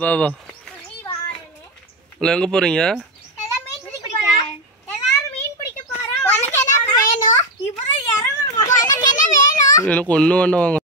வா வா. எங்க போறீங்க? எனக்கு ஒண்ணு வேண்டாம் வாங்க.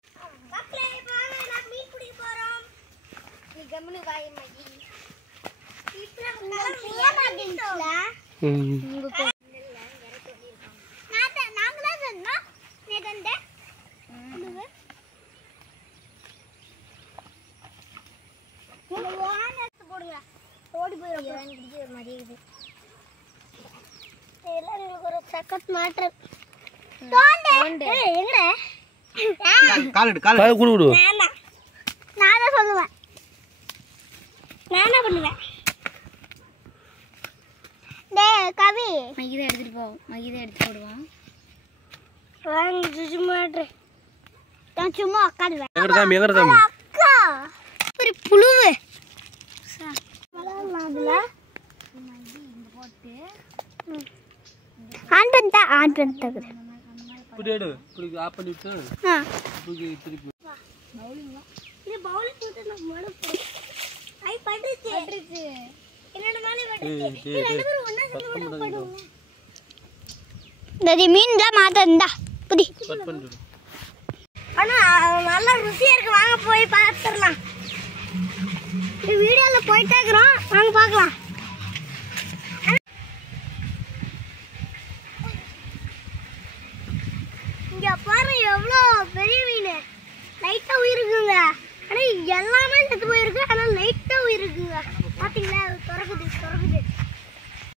மீன்லாம் மாத்தா புடி ஆனா நல்லா ருசியா இருக்கு. வாங்க போய் பார்த்துடலாம். வீடியோல போயிட்டே இருக்கிறோம், வாங்க பார்க்கலாம். இங்க பாரு எவ்வளோ பெரிய மீன். லைட்டா உயிருக்குங்க. ஆனா எல்லாமே செத்து போயிருக்கு. ஆனா லைட்டா உயிருக்குங்க. பாத்தீங்களா? திறக்குது.